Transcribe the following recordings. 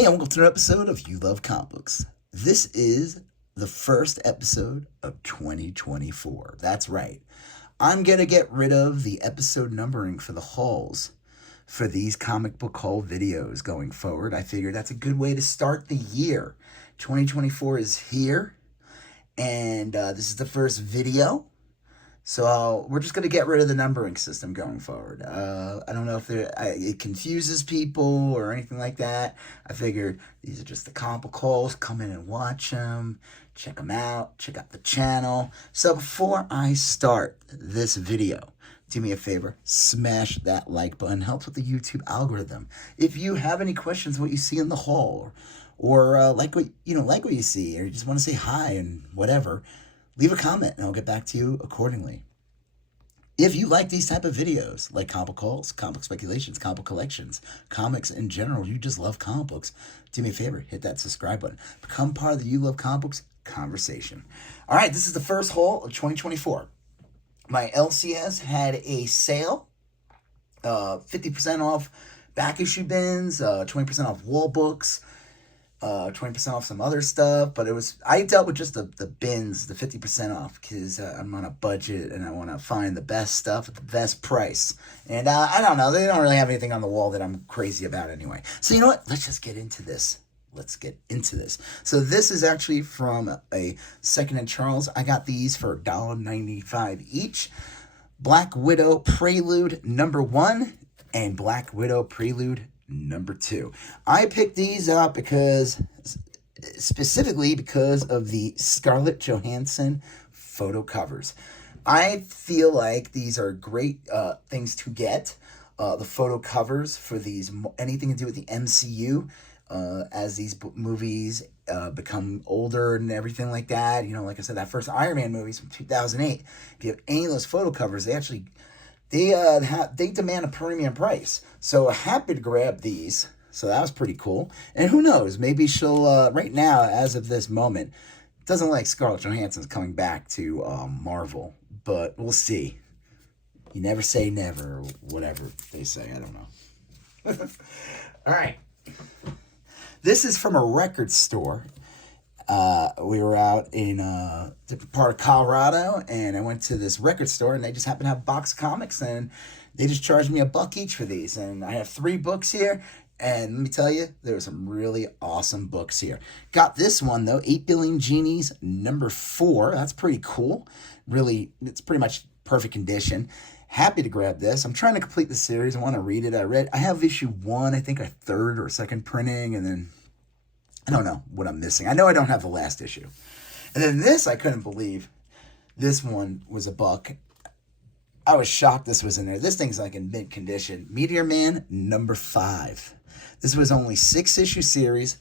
Hey, and welcome to another episode of You Love Comic Books. This is the first episode of 2024. That's right. I'm going to get rid of the episode numbering for the hauls for these comic book haul videos going forward. I figured that's a good way to start the year. 2024 is here, and this is the first video. So we're just going to get rid of the numbering system going forward. I don't know if it confuses people or anything like that. I figured these are just the comic book hauls. Come in and watch them. Check them out. Check out the channel. So before I start this video, do me a favor, smash that like button. Helps with the YouTube algorithm. If you have any questions what you see in the haul, or like what you see, or you just want to say hi and whatever, leave a comment and I'll get back to you accordingly. If you like these type of videos, like comic hauls, comic speculations, comic collections, comics in general, you just love comic books, do me a favor, hit that subscribe button. Become part of the You Love Comic Books conversation. All right, this is the first haul of 2024. My LCS had a sale, 50% off back issue bins, 20% off wall books, 20% off some other stuff, but I dealt with just the bins, the 50% off, because I'm on a budget and I want to find the best stuff at the best price. And I don't know, they don't really have anything on the wall that I'm crazy about anyway. So you know what? Let's just get into this. So this is actually from a secondhand Charles. I got these for $1.95 each. Black Widow Prelude #1 and Black Widow Prelude #2. I picked these up specifically because of the Scarlett Johansson photo covers. I feel like these are great things to get. The photo covers for these, anything to do with the MCU, as these movies become older and everything like that. You know, like I said, that first Iron Man movie from 2008. If you have any of those photo covers, they demand a premium price. So happy to grab these. So that was pretty cool. And who knows, maybe she'll, right now, as of this moment, doesn't like Scarlett Johansson's coming back to Marvel. But we'll see. You never say never, or whatever they say. I don't know. All right. This is from a record store. We were out in a different part of Colorado, and I went to this record store, and they just happened to have a box of comics, and they just charged me $1 each for these. And I have 3 books here, and let me tell you, there were some really awesome books here. Got this one, though, 8 Billion Genies #4. That's pretty cool. Really, it's pretty much perfect condition. Happy to grab this. I'm trying to complete the series. I want to read it. I have issue 1, I think a 3rd or 2nd printing, and then I don't know what I'm missing. I know I don't have the last issue. And then this, I couldn't believe. This one was $1. I was shocked this was in there. This thing's like in mint condition. Meteor Man #5. This was only 6-issue series.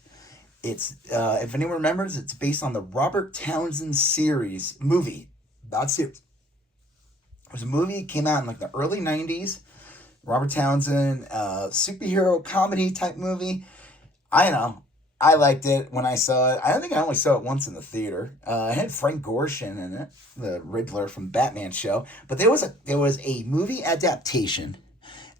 It's, if anyone remembers, it's based on the Robert Townsend series movie. That's it. It was a movie, came out in like the early 90s. Robert Townsend, superhero comedy type movie. I don't know. I liked it when I saw it. I don't think I only saw it once in the theater. I had Frank Gorshin in it, the Riddler from Batman show. But there was a movie adaptation,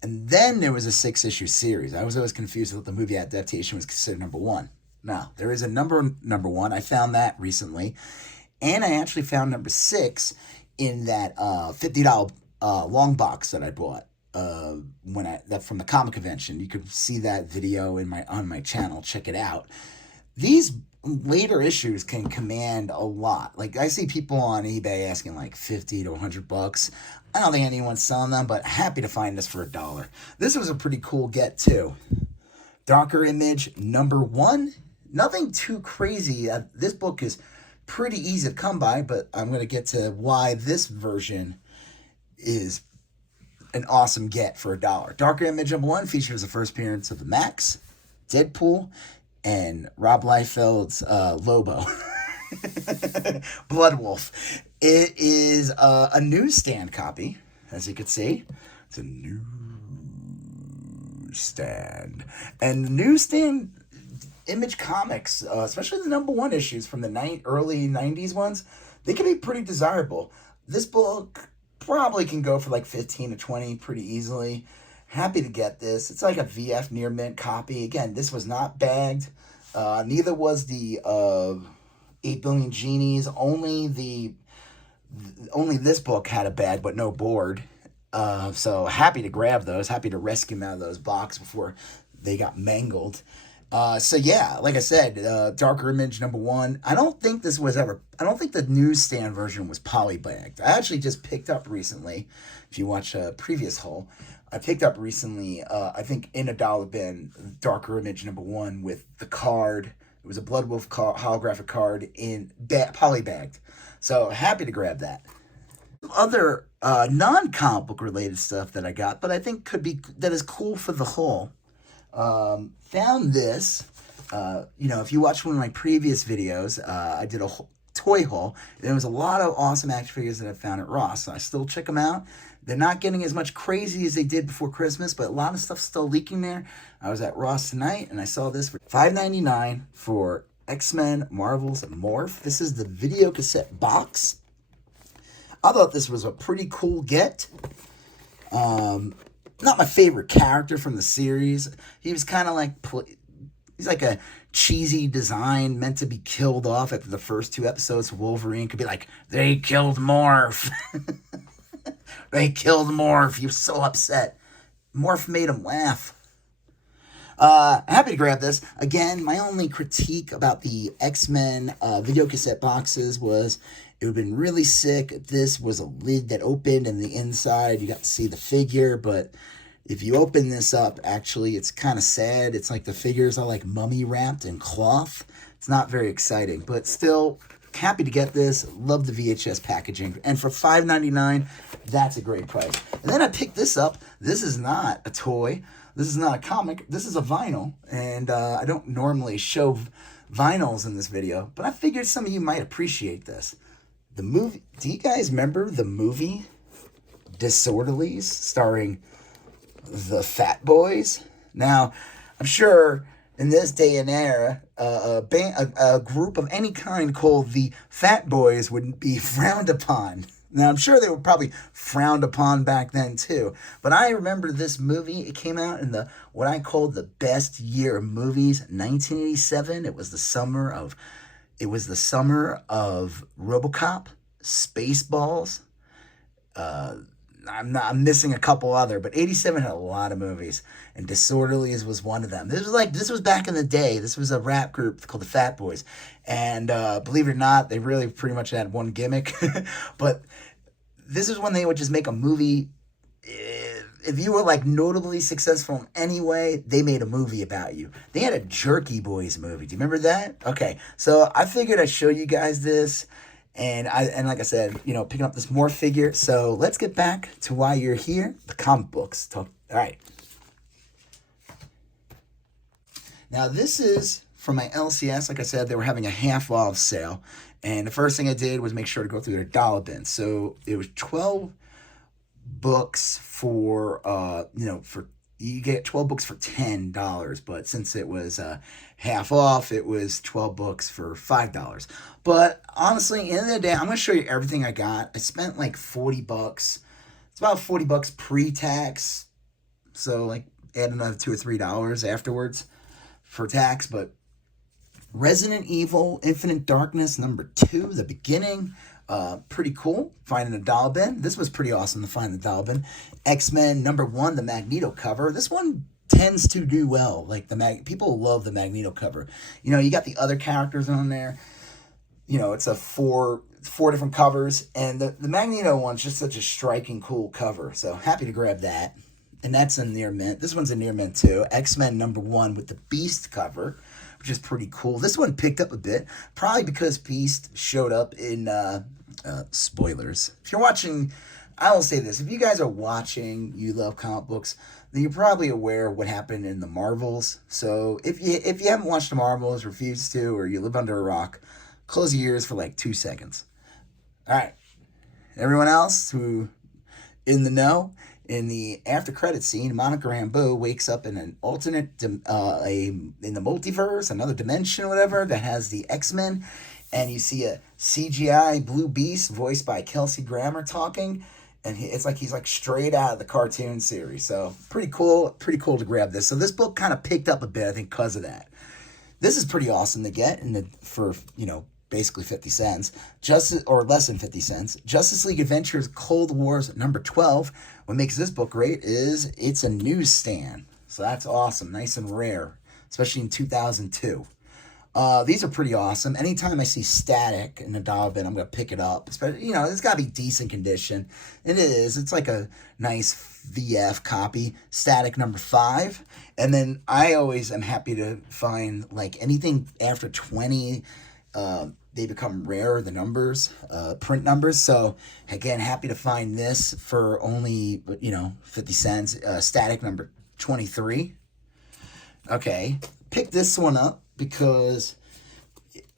and then there was a 6-issue series. I was always confused that the movie adaptation was considered #1. Now, there is a number 1. I found that recently. And I actually found #6 in that $50 long box that I bought. From the comic convention. You could see that video on my channel. Check it out. These later issues can command a lot. Like, I see people on eBay asking like $50 to $100. I don't think anyone's selling them, but happy to find this for $1. This was a pretty cool get too. Darker Image #1. Nothing too crazy. This book is pretty easy to come by, but I'm going to get to why this version is an awesome get for $1. Darker Image #1 features the first appearance of the Max, Deadpool, and Rob Liefeld's Lobo. Blood Wolf. It is a newsstand copy, as you can see. It's a newsstand. And the newsstand Image comics, especially the #1 issues from the early 90s ones, they can be pretty desirable. This book probably can go for like 15 to 20 pretty easily. Happy to get this. It's like a VF near mint copy. Again, this was not bagged. Neither was the 8 Billion Genies. Only this book had a bag, but no board. So happy to grab those. Happy to rescue them out of those boxes before they got mangled. So yeah, like I said, Darker Image #1. I don't think the newsstand version was polybagged. I actually just picked up recently, if you watch a previous haul, I picked up recently, I think in a dollar bin, Darker Image #1 with the card. It was a Blood Wolf holographic card in polybagged. So happy to grab that. Other non-comic book related stuff that I got, but I think that is cool for the haul. Found this. If you watch one of my previous videos, I did a toy haul. There was a lot of awesome action figures that I found at Ross. So I still check them out. They're not getting as much crazy as they did before Christmas, but a lot of stuff's still leaking there. I was at Ross tonight, and I saw this for $5.99 for X-Men Marvel's Morph. This is the video cassette box. I thought this was a pretty cool get. Not my favorite character from the series. He was kind of like, he's like a cheesy design meant to be killed off after the first 2 episodes. Wolverine could be like, they killed Morph. They killed Morph. He was so upset. Morph made him laugh. Happy to grab this. Again, my only critique about the X-Men video cassette boxes was it would have been really sick if this was a lid that opened and the inside you got to see the figure, but if you open this up, actually, it's kind of sad. It's like the figures are like mummy wrapped in cloth. It's not very exciting, but still happy to get this. Love the VHS packaging. And for $5.99, that's a great price. And then I picked this up. This is not a toy. This is not a comic. This is a vinyl. And I don't normally show vinyls in this video, but I figured some of you might appreciate this. The movie. Do you guys remember the movie Disorderlies starring the Fat Boys? Now, I'm sure in this day and era, a group of any kind called the Fat Boys wouldn't be frowned upon. Now, I'm sure they were probably frowned upon back then too. But I remember this movie. It came out in what I called the best year of movies, 1987. It was the summer of RoboCop, Spaceballs. I'm missing a couple other, but 87 had a lot of movies, and Disorderlies was one of them. This was back in the day. This was a rap group called the Fat Boys, and believe it or not, they really pretty much had one gimmick. But this is when they would just make a movie. If you were like notably successful in any way, they made a movie about you. They had a Jerky Boys movie. Do you remember that? Okay, so I figured I'd show you guys this. And like I said, picking up this Morph figure. So let's get back to why you're here. The comic books. All right. Now this is from my LCS. Like I said, they were having a half off sale. And the first thing I did was make sure to go through their dollar bin. So it was 12 books for you get 12 books for $10, but since it was half off, it was 12 books for $5. But honestly, at the end of the day, I'm going to show you everything I got. I spent like $40. It's about $40 pre-tax. So like add another $2 or $3 afterwards for tax. But Resident Evil Infinite Darkness #2, the beginning. Pretty cool. Finding a dollar bin. This was pretty awesome to find the dollar bin. X-Men #1, the Magneto cover. This one tends to do well. Like people love the Magneto cover. You got the other characters on there. It's a four different covers, and the Magneto one's just such a striking, cool cover. So happy to grab that. And that's a near mint. This one's a near mint too. X-Men #1 with the Beast cover, which is pretty cool. This one picked up a bit, probably because Beast showed up in spoilers. If you're watching, I will say this: if you guys are watching, you love comic books, then you're probably aware of what happened in the Marvels. So if you haven't watched the Marvels, refuse to, or you live under a rock, close your ears for like 2 seconds. All right, everyone else who in the know. In the after credit scene, Monica Rambeau wakes up in an alternate, in the multiverse, another dimension, whatever, that has the X-Men, and you see a CGI Blue Beast voiced by Kelsey Grammer talking, and it's like he's like straight out of the cartoon series. So pretty cool to grab this. So this book kind of picked up a bit, I think, because of that. This is pretty awesome to get for, basically 50 cents. Justice, or less than 50 cents. Justice League Adventures Cold Wars number 12. What makes this book great is it's a newsstand. So that's awesome. Nice and rare, especially in 2002. These are pretty awesome. Anytime I see Static in the dollar bin, I'm going to pick it up. Especially, it's got to be decent condition. It is. It's like a nice VF copy. Static number 5. And then I always am happy to find, like, anything after 20, they become rare, the numbers, print numbers. So, again, happy to find this for only, 50 cents. Static number 23. Okay. Pick this one up because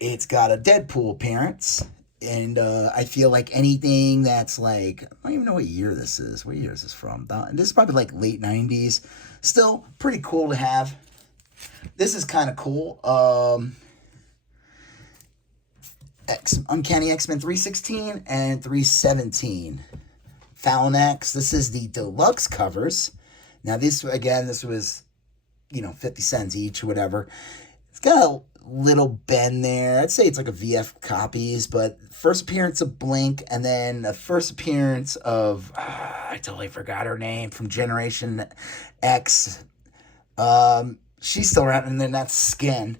it's got a Deadpool appearance, and I feel like anything that's like, I don't even know what year this is. What year is this from? This is probably like late 90s. Still pretty cool to have. This is kind of cool. Uncanny X-Men 316 and 317. Fallon X. This is the deluxe covers. Now this was 50 cents each or whatever. It's got a little bend there. I'd say it's like a VF copies, but first appearance of Blink, and then the first appearance of, I totally forgot her name, from Generation X. She's still around, and then that's Skin.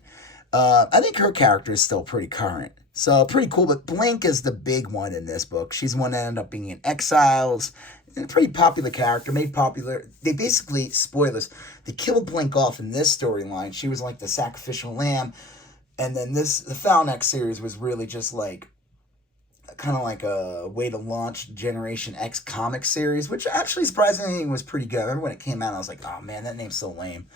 I think her character is still pretty current. So pretty cool, but Blink is the big one in this book. She's the one that ended up being in Exiles. A pretty popular character, made popular. They basically, spoilers, they killed Blink off in this storyline. She was like the sacrificial lamb. And then the Fallon X series was really just like, kind of like a way to launch Generation X comic series, which actually surprisingly was pretty good. I remember when it came out, I was like, oh man, that name's so lame.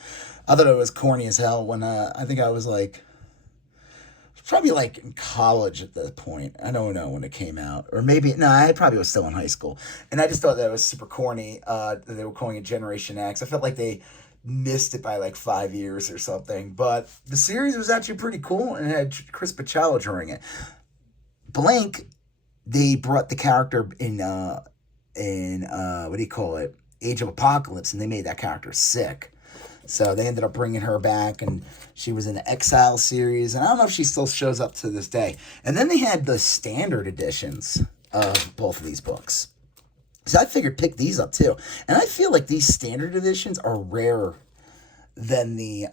I thought it was corny as hell when I think I was like, probably like in college at that point. I don't know when it came out. Or maybe, no, I probably was still in high school. And I just thought that was super corny. That they were calling it Generation X. I felt like they missed it by like 5 years or something. But the series was actually pretty cool, and it had Chris Bachalo drawing it. Blink, they brought the character in what do you call it? Age of Apocalypse, and they made that character sick. So they ended up bringing her back, and she was in the Exile series, and I don't know if she still shows up to this day. And then they had the standard editions of both of these books. So I figured pick these up too. And I feel like these standard editions are rarer than the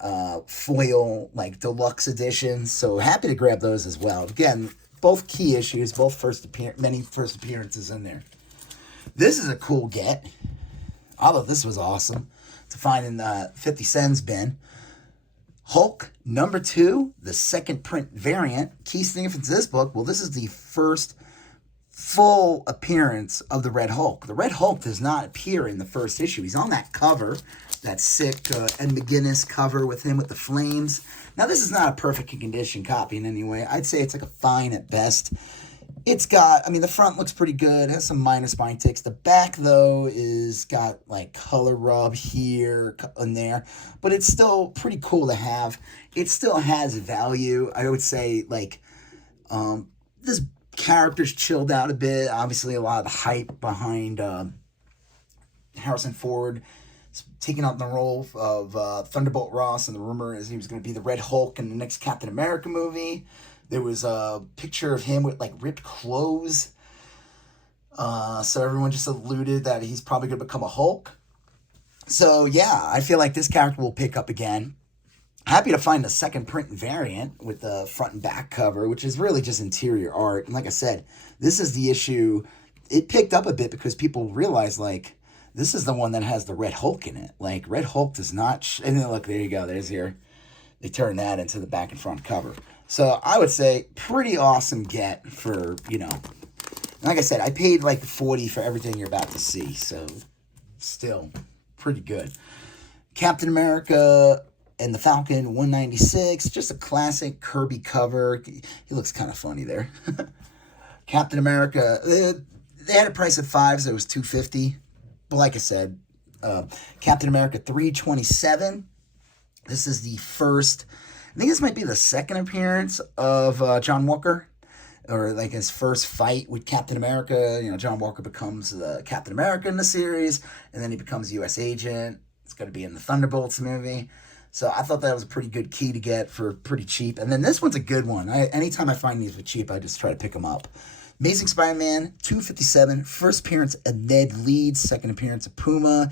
foil, like, deluxe editions. So happy to grab those as well. Again, both key issues, both many first appearances in there. This is a cool get. I thought this was awesome to find in the 50 cents bin. Hulk number 2, the second print variant. Key significance of this book, well, this is the first full appearance of the Red Hulk. The Red Hulk does not appear in the first issue. He's on that cover, that sick Ed McGuinness cover with him with the flames. Now, this is not a perfect condition copy in any way. I'd say it's like a fine at best. It's got, the front looks pretty good. It has some minor spine ticks. The back, though, is got, like, color rub here and there. But it's still pretty cool to have. It still has value. I would say, like, this character's chilled out a bit. Obviously, a lot of the hype behind Harrison Ford taking on the role of Thunderbolt Ross, and the rumor is he was going to be the Red Hulk in the next Captain America movie. There was a picture of him with, like, ripped clothes. So everyone just alluded that he's probably going to become a Hulk. So, yeah, I feel like this character will pick up again. Happy to find the second print variant with the front and back cover, which is really just interior art. And like I said, this is the issue. It picked up a bit because people realized, like, this is the one that has the Red Hulk in it. Like, Red Hulk does not... and then, look, there you go. There's here. They turned that into the back and front cover. So I would say pretty awesome get for, like I said, I paid like $40 for everything you're about to see. So still pretty good. Captain America and the Falcon 196, just a classic Kirby cover. He looks kind of funny there. Captain America, they had a price of $5, so it was $250. But like I said, Captain America 327. This is the first... I think this might be the second appearance of John Walker. or like his first fight with Captain America. You know, John Walker becomes Captain America in the series, and then he becomes U.S. agent. It's going to be in the Thunderbolts movie. So I thought that was a pretty good key to get for pretty cheap. And then this one's a good one. Anytime I find these for cheap, I just try to pick them up. Amazing Spider-Man 257, first appearance of Ned Leeds, second appearance of Puma.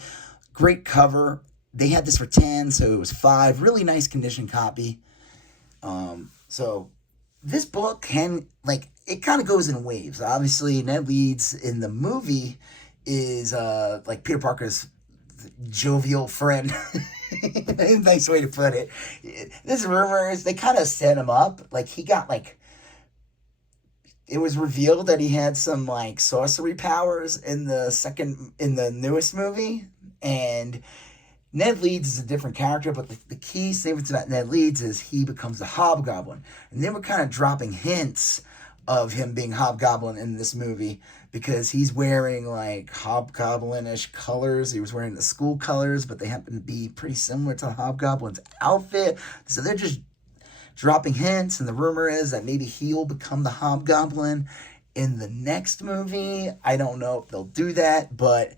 Great cover. They had this for 10, so it was 5. Really nice condition copy. So this book it kind of goes in waves. Obviously, Ned Leeds in the movie is like Peter Parker's jovial friend. Nice way to put it. This rumor is they kind of set him up. Like he got it was revealed that he had some like sorcery powers in the newest movie, and Ned Leeds is a different character, but the key statement about Ned Leeds is he becomes the Hobgoblin. And they were kind of dropping hints of him being Hobgoblin in this movie because he's wearing like Hobgoblin-ish colors. He was wearing the school colors, but they happen to be pretty similar to Hobgoblin's outfit. So they're just dropping hints, and the rumor is that maybe he'll become the Hobgoblin in the next movie. I don't know if they'll do that, but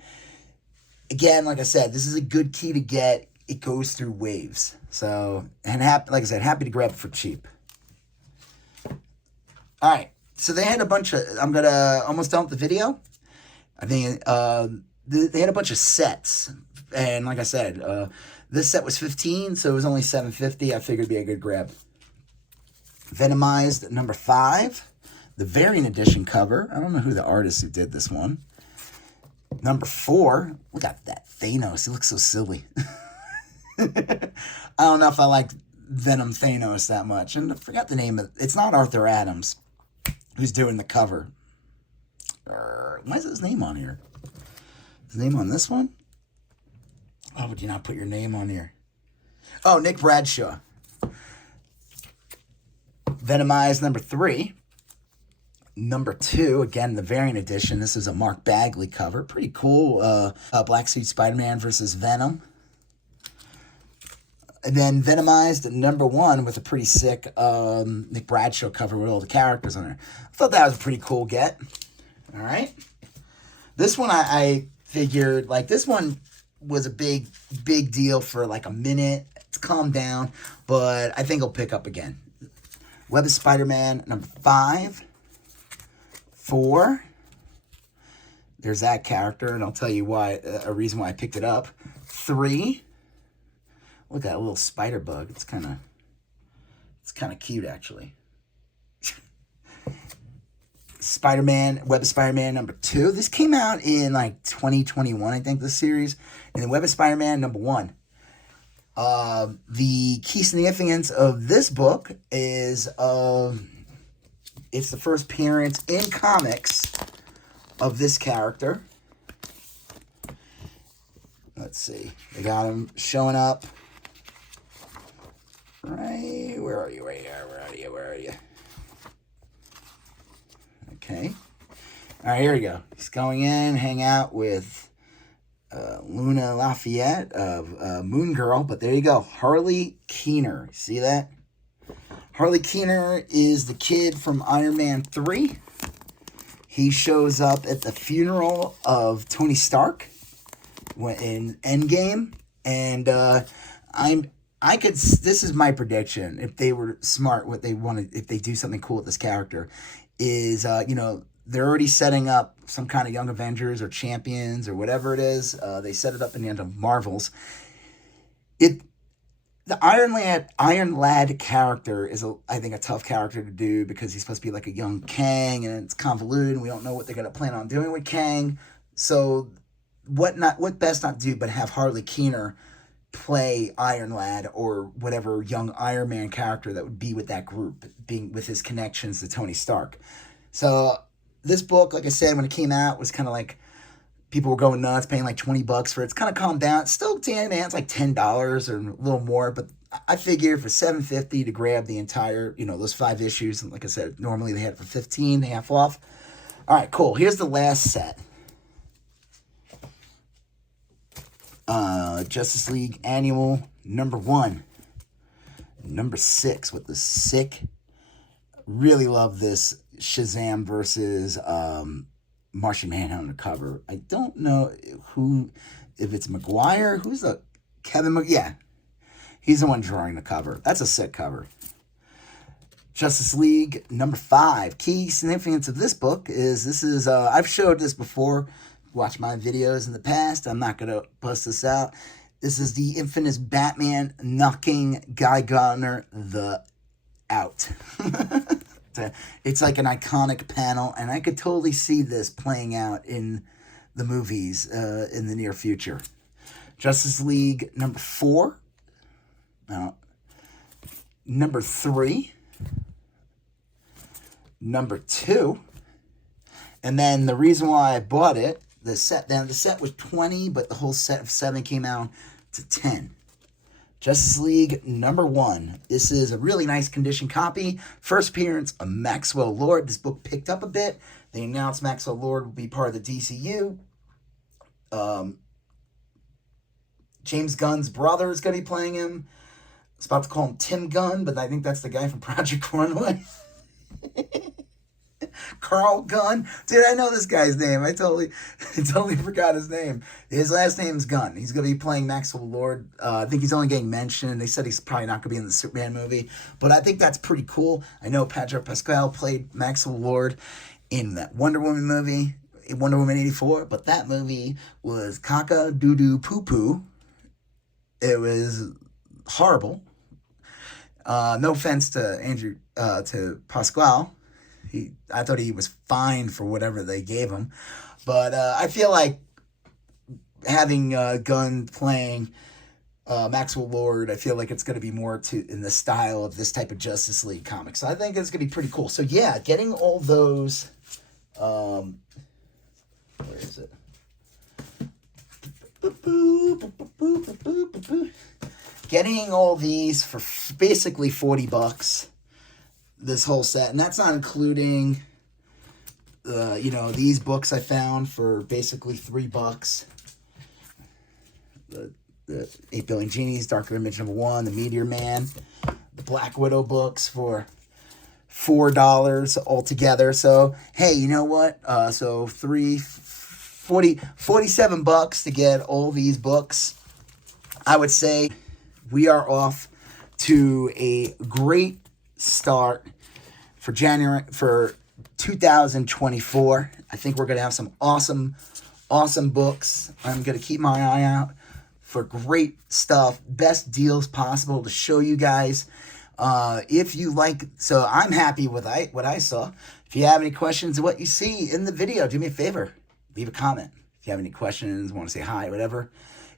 again, like I said, this is a good key to get. It goes through waves. So, and like I said, happy to grab it for cheap. All right. So they had a bunch of, I'm going to almost done with the video. I think they had a bunch of sets. And like I said, this set was 15, so it was only $7.50. I figured it'd be a good grab. Venomized number 5. The variant edition cover. I don't know who the artist who did this one. Number 4, look at that Thanos. He looks so silly. I don't know if I like Venom Thanos that much. And I forgot the name of it. It's not Arthur Adams who's doing the cover. Why is his name on here? His name on this one? Oh, would you not put your name on here? Oh, Nick Bradshaw. Venomized number 3. Number 2, again, the variant edition. This is a Mark Bagley cover. Pretty cool. Black Suit Spider-Man versus Venom. And then Venomized number 1 with a pretty sick Nick Bradshaw cover with all the characters on there. I thought that was a pretty cool get. All right. This one I figured, like, this one was a big deal for like a minute. It's calmed down, but I think it'll pick up again. Web of Spider-Man number 5. 4. There's that character, and I'll tell you why, a reason why I picked it up. 3. Look at that little spider bug. It's kind of cute, actually. Spider-Man, Web of Spider-Man number 2. This came out in like 2021, I think, this series. And then Web of Spider-Man number 1. The key significance of this book is it's the first appearance in comics of this character. Let's see. They got him showing up. Right. Where are you? Right here. Where are you? Okay. All right, here we go. He's going in, hang out with Luna Lafayette of Moon Girl. But there you go. Harley Keener. See that? Harley Keener is the kid from Iron Man 3. He shows up at the funeral of Tony Stark in Endgame. And this is my prediction. If they were smart, what they wanted, if they do something cool with this character, is, they're already setting up some kind of Young Avengers or Champions or whatever it is. They set it up in the end of Marvels. The Iron Lad character is, I think, a tough character to do because he's supposed to be like a young Kang, and it's convoluted, and we don't know what they're going to plan on doing with Kang. So what best not do but have Harley Keener play Iron Lad or whatever young Iron Man character that would be with that group, being with his connections to Tony Stark. So this book, like I said, when it came out, was kind of like people were going nuts, paying like $20 for it. It's kind of calmed down. It's still, man, it's like $10 or a little more, but I figured for $7.50 to grab the entire, those 5 issues. And like I said, normally they had it for $15, half off. All right, cool. Here's the last set. Justice League Annual number 1. Number 6 with the sick. Really love this Shazam versus Martian Manhunter cover. I don't know if it's McGuire. Who's the Yeah, he's the one drawing the cover. That's a sick cover. Justice League number 5. Key significance of this book is I've showed this before. Watch my videos in the past. I'm not gonna bust this out. This is the infamous Batman knocking Guy Gardner out. It's like an iconic panel, and I could totally see this playing out in the movies in the near future. Justice League number 4. Number 3. Number 2. And then the reason why I bought it, the set was 20, but the whole set of 7 came out to 10. Justice League number 1. This is a really nice condition copy. First appearance of Maxwell Lord. This book picked up a bit. They announced Maxwell Lord will be part of the DCU. James Gunn's brother is going to be playing him. I was about to call him Tim Gunn, but I think that's the guy from Project Runway. Carl Gunn. Dude, I know this guy's name. I totally forgot his name. His last name's Gunn. He's going to be playing Maxwell Lord. I think he's only getting mentioned. They said he's probably not going to be in the Superman movie. But I think that's pretty cool. I know Pedro Pascal played Maxwell Lord in that Wonder Woman movie, Wonder Woman 84. But that movie was caca, doo-doo, poo-poo. It was horrible. No offense to to Pascal. I thought he was fine for whatever they gave him. But I feel like having Gunn playing Maxwell Lord, I feel like it's going to be more in the style of this type of Justice League comic. So I think it's going to be pretty cool. So yeah, getting all those... where is it? Getting all these for basically $40. This whole set, and that's not including these books I found for basically $3. The 8 Billion Genies, Darker Image number 1, the Meteor Man, the Black Widow books for $4 altogether. So hey, you know what? So $47 to get all these books. I would say we are off to a great start for 2024. I think we're going to have some awesome books. I'm going to keep my eye out for great stuff, best deals possible to show you guys. If you like, so I'm happy with what I saw. If you have any questions of what you see in the video, do me a favor, leave a comment. If you have any questions, want to say hi, whatever.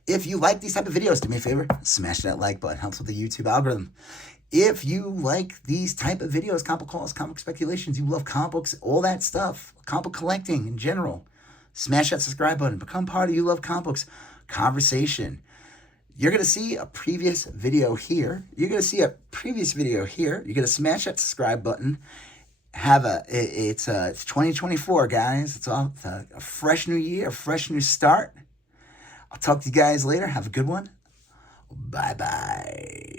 If you like these type of videos, do me a favor, smash that like button. Helps with the YouTube algorithm. If you like these type of videos, comic calls, comic speculations, you love comic books, all that stuff, comic collecting in general, smash that subscribe button. Become part of You Love Comic Books conversation. You're going to see a previous video here. You're going to smash that subscribe button. It's 2024, guys. It's a fresh new year, a fresh new start. I'll talk to you guys later. Have a good one. Bye-bye.